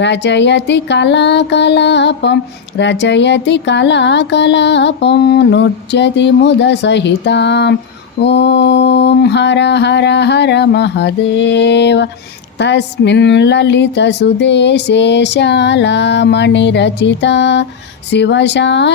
रचयति कलाकलापं रचयति कलाकलापं नृत्यति मुदसहिताम् ॐ हर हर हर महदेव तस्मिन् ललितसुदेशे शालामणिरचिता शिवशालामणिरचिता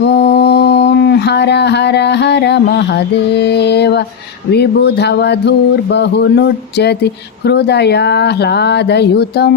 ॐ हर हर हर महदेव विबुधवधूर्बहुनुच्यति हृदयाह्लादयुतं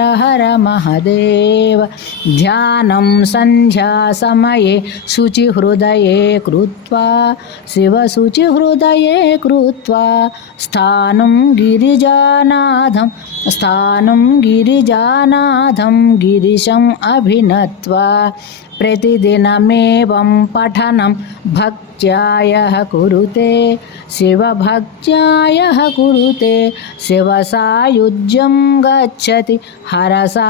महादेव संध्या ध्यानं शुचि हृदय कृत्वा शिव शुचि हृदय कृत्वा स्थानं गिरिजानाथं स्थानं गिरिजानाथं गिरीशम अभिनत्वा प्रतिदिनमेवं पठनं भक्त्यायः कुरुते शिवभक्त्यायः कुरुते शिवसायुज्यं गच्छति हरसा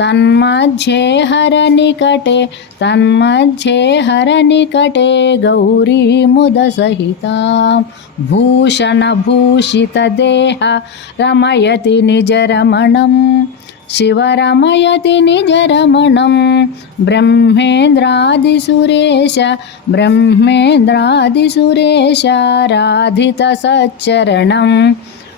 तन्मध्ये हरनिकटे तन्मध्ये भूषण गौरीमुदसहितां भूषणभूषितदेह रमयति निजरमणं शिवरमयति निजरमणं ब्रह्मेन्द्रादिसुरेश ब्रह्मेन्द्रादिसुरेश राधितसच्चरणम्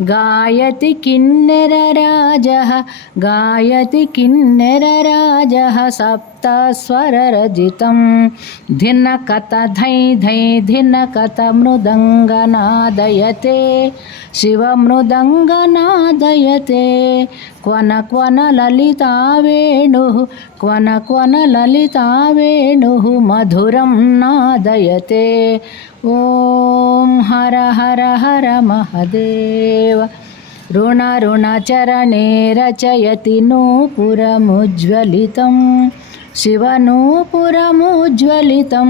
गायति किन्नरराजः गायति किन्नरराजः सप्तस्वररजितं धिनकथ धै धै धिनकथ मृदङ्गनादयते शिवमृदङ्गनादयते क्वन क्वन ललिता वेणुः क्वन क्वन ललिता वेणुः मधुरं नादयते ॐ हर हर हर महदेव ऋणऋणचरणे रचयति नूपुरमुज्ज्वलितं शिवनूपुरमुज्ज्वलितं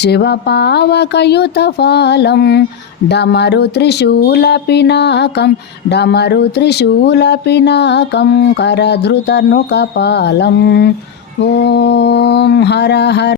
శివపావకయుతఫాలం డమరు త్రిశూల పినాకం డమరు త్రిశూల పినాకం కరధృతనుకపాలం ఓం హర హర